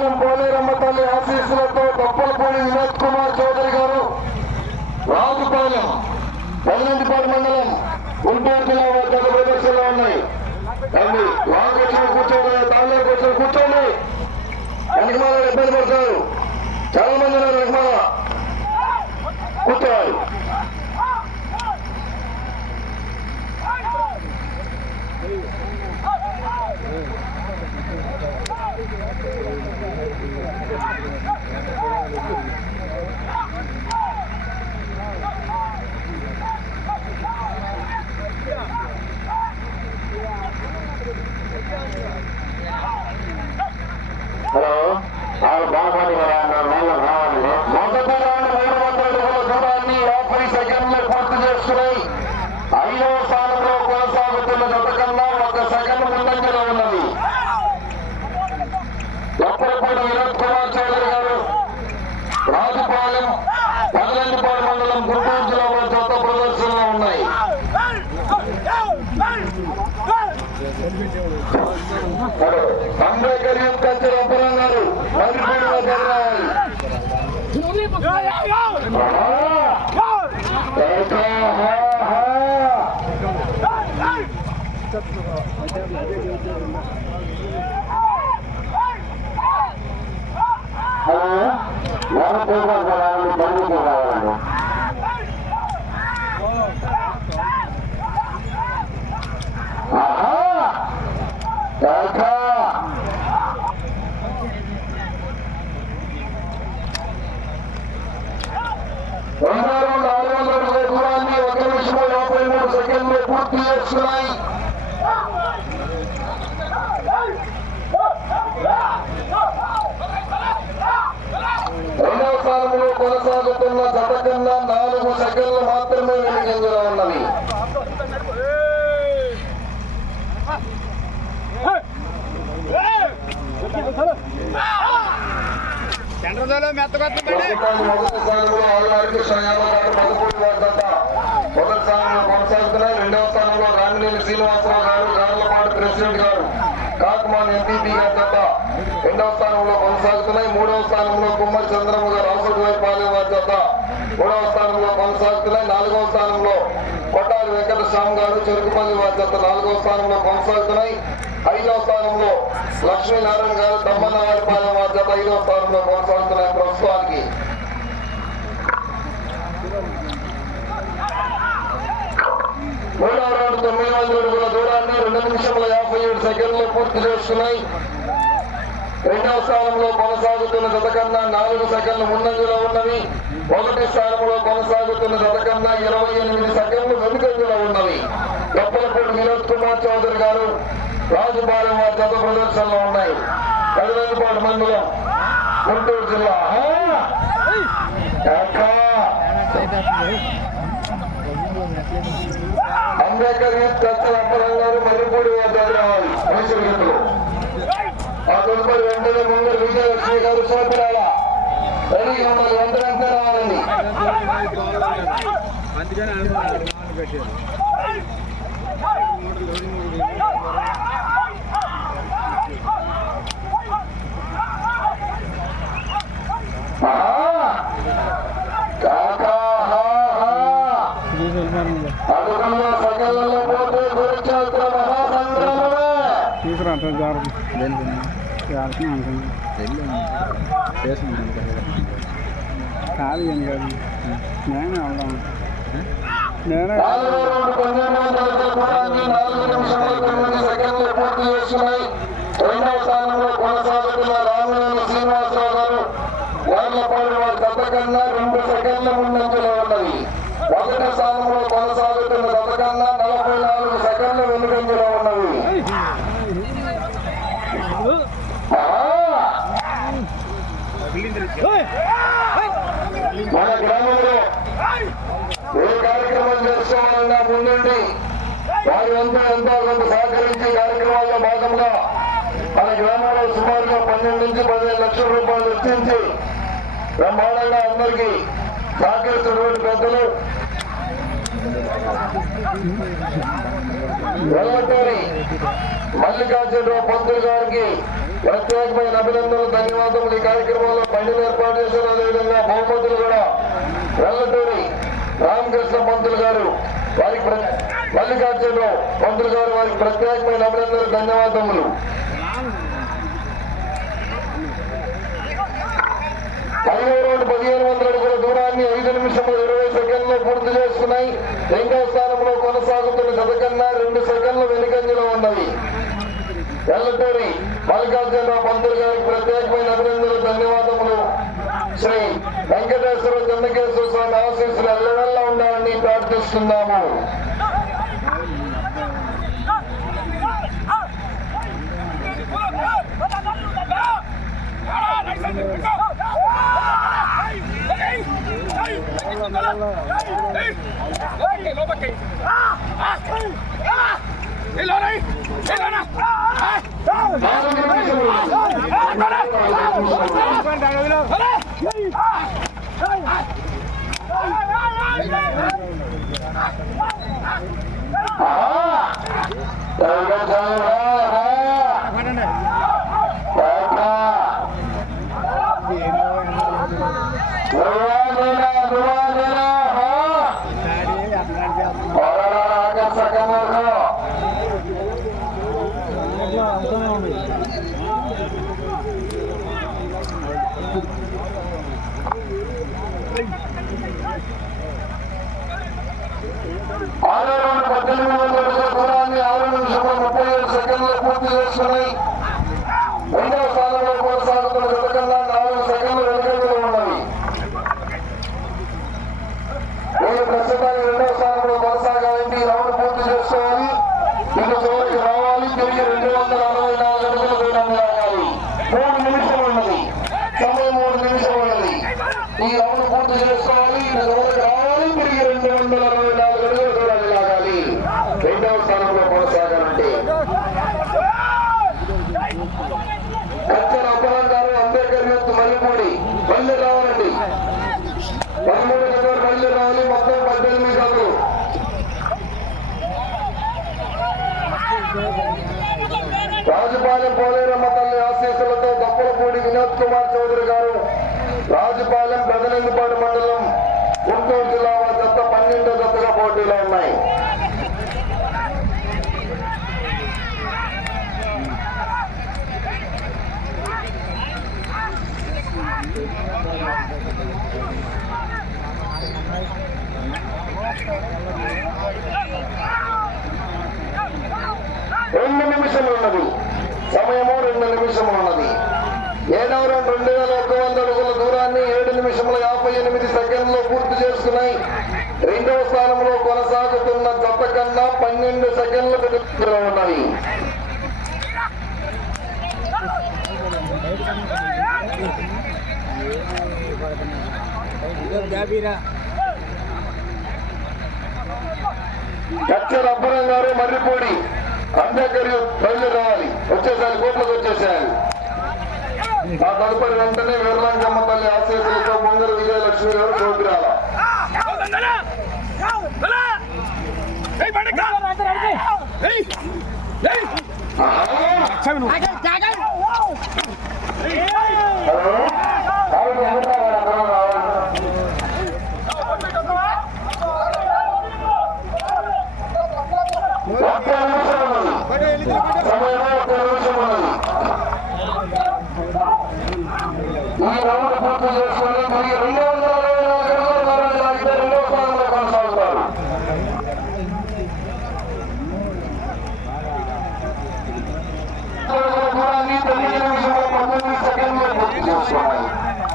రాజుపాలెం పోలేరమ్మ తల్లి ఆశీస్సులతో దప్పలపూడి వినోద్ కుమార్ చౌదరి గారు రాజుపాలెం పదినంటిపాడు మండలం గుంటూరు జిల్లా వద్ద ప్రదర్శనలో ఉన్నాయి. రండి వాకొచ్చిన కూర్చోండి తాళ్ళకి వచ్చిన కూర్చోండి. వెనకమాల ఇబ్బంది పడతారు. చాలా మంది ఉన్నారు వెనకమాల కూర్చోవాలి. Thank you. అంబేద్కర్ యొక్క అప్పరం గారు మరిపూడిగా జరగాలి హలో ఎవరు పోగొట్టాలండి బండి కావాలండి రెండో రౌండ్ ఆరు వందల అడుగుల దూరాన్ని ఒక నిమిషము యాభై మూడు సెకండ్లు పూర్తి చేస్తున్నాయి రెండవ స్థానంలో కొనసాగుతున్న జత కన్నా నాలుగు సెకండ్లు మాత్రమే వెనుకంజలో ఉన్నవి ప్రస్తుతానికి మొదటి స్థానంలో ఆరుగారికి శ్రయామగారు పదకొండు వార్త మొదటి స్థానంలో కొనసాగుతున్నాయి రెండవ స్థానంలో రామినేని శ్రీనివాసరావు గారు గార్లపాడు ప్రెసిడెంట్ గారు కాకుమాన్ ఎంపీపీ గారి తప్ప రెండవ స్థానంలో కొనసాగుతున్నాయి. మూడవ స్థానంలో కుమ్మరి చంద్రమ్మ గారు అవసరపాలెం వారి తప్ప మూడవ స్థానంలో కొనసాగుతున్నాయి. నాలుగవ స్థానంలో కొట్టాలి వెంకట శ్యామ్ గారు చెరుకుపల్లి వారి తప్ప నాలుగవ స్థానంలో కొనసాగుతున్నాయి. ఐదవ స్థానంలో లక్ష్మీనారాయణ గారు దమ్మనవారిపాలెం వారి తప్ప ఐదవ స్థానంలో కొనసాగుతున్నాయి. ప్రస్తుతం మూడవ రౌండ్ తొమ్మిది వందల అడుగుల దూరాన్ని రెండు నిమిషముల యాభై ఏడు సెకండ్లు పూర్తి చేస్తున్నాయి. రెండవ స్థానంలో కొనసాగుతున్న జత కన్నా నాలుగు సెకండ్లు ముందంజలో ఉన్నవి. మొదటి స్థానంలో కొనసాగుతున్న జత కన్నా ఇరవై ఎనిమిది సెకండ్లు వెనుకంజలో ఉన్నవి. గొప్పలపూడి వినోద్ కుమార్ చౌదరి గారు రాజుపాలెం వారి జత ప్రదర్శనలో ఉన్నాయి. కదిలంపాడు మండలం గుంటూరు జిల్లా! అంబేద్కర్ యూత్ కల్చర్ అప్పలం గారు మర్రిపూడి వారి రావాలి. మైసూరు గంటలు ఆ తదుపరి వెంటనే ముందు విజయలక్ష్మి గారు సోపిరాల రెడీగా ఉండాలి వెంటనే రావాలండి అందుకని కాదు ఏం కాదు నేనే వెళ్దాం నేనే సెకండ్లు చేస్తున్నాయి రెండవ స్థానంలో కొనసాగుతున్న రామనేని శ్రీనివాసరావు గారు వార్లపాడు వారి రెండు సెకండ్ల ముందంజలో ఉన్నది మొదటి స్థానంలో కొనసాగుతున్న గత నలభై నాలుగు సెకండ్ల వెనుకంజలో ఉన్నవి ఆహా! మన గ్రామంలో ఏ కార్యక్రమం చేసుకోవాలన్నా ముందుండి వారి వంతు ఎంతో కొంత సహకరించి కార్యక్రమాల్లో భాగంగా మన గ్రామంలో సుమారుగా పన్నెండు నుంచి పదిహేను లక్షల రూపాయలు వెచ్చించి బ్రహ్మాండంగా అందరికీ సహకరిస్తున్నటువంటి పెద్దలు వెల్లటూరి మల్లికార్జునరావు పంతులు గారికి ప్రత్యేకమైన అభినందనలు ధన్యవాదములు. ఈ కార్యక్రమంలో బండిని ఏర్పాటు చేశారు. అదేవిధంగా బహుమతులు కూడా వెల్లటూరి రామకృష్ణ పంతులు గారు వారికి మల్లికార్జునరావు మంత్రులు గారు వారికి ప్రత్యేకమైన అభినందనలు ధన్యవాదములు. పదిహేడు రౌండ్ పదిహేను వందల అడుగుల దూరాన్ని ఐదు నిమిషములు ఇరవై సెకండ్లు పూర్తి చేసుకున్నాయి రెండో స్థానంలో కొనసాగుతున్న జత కన్నా రెండు సెకండ్లు వెనుకంజలో ఉన్నవి. ఎల్లటూరి మల్లికార్జునరావు మంత్రులు గారికి ప్రత్యేకమైన అభినందనలు ధన్యవాదములు. శ్రీ వెంకటేశ్వర చెన్నకేశ్వర స్వామి ఆశీస్సులు ఎల్లవెల్లా ఉండాలని ప్రార్థిస్తున్నాము. Ê, lỗ bắt. Đi lỗ đi. Đi lỗ nè. చేసుకోవాలి ఇటు చివరికి రావాలి తిరిగి రెండు వందల అరవై నాలుగు అడుగుల దూరాన్ని లాగాలి. రెండవ స్థానంలో కొనసాగాలంటే కచ్చల అబ్బరం గారు అంబేద్కర్ యూత్ మల్లిపూడి మళ్ళీ రావాలండి పదమూడు గంటలు మళ్ళీ రావాలి మొత్తం పద్దెనిమిది కాదు. రాజుపాలెం పోలేరమ్మ తల్లి ఆశీస్సులతో దప్పలపూడి వినోద్ కుమార్ రాజుపాలెం పెదనందిపాడు మండలం గుంటూరు జిల్లా వారి జత పన్నెండో జతగా పోటీలో ఉన్నాయి. రెండు నిమిషములు ఉన్నది. సమయము రెండు నిమిషములు ఉన్నది. ఏడవ రెండు వేల ఒక వంద నిమిషముల యాభై ఎనిమిది సెకండ్లో పూర్తి చేసుకున్నాయి. రెండవ స్థానంలో కొనసాగుతున్న జత కన్నా పన్నెండు సెకండ్లు ఉన్నాయి. ఉన్నవి అబ్బరం గారు మర్రిపూడి అంబేద్కర్ బయలు రావాలి. వచ్చేసారి కోట్లకు వచ్చేసారు. ఆ తదుపరి వెంటనే వీరలంకమ్మ తల్లి ఆశీస్సులతో మంగళ విజయలక్ష్మి గారు చోటురాల ఒక్క నిమిషం ఉన్నది సమయం ఒక్క నిమిషం ఉన్నది ఈ రౌండ్ పూర్తి చేసుకుని తిరిగి రెండు వందల అరవై నాలుగు అడుగుల దూరాన్ని లాగితే రెండో స్థానంలో కొనసాగుతారు దూరాన్ని తొమ్మిది నిమిషముల పంతొమ్మిది సెకండ్లు పూర్తి చేసుకోవాలి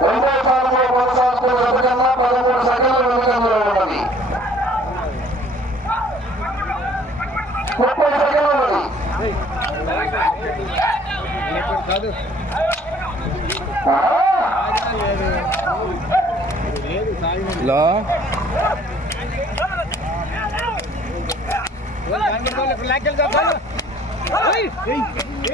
రెండో స్థానంలో కొనసాగుతున్న జత కన్నా పదమూడు సెకండ్ల వెనుకంజలో ఉన్నది ముప్పై సెకండ్లు ఉన్నది ఆ! హలో మొదలైంది.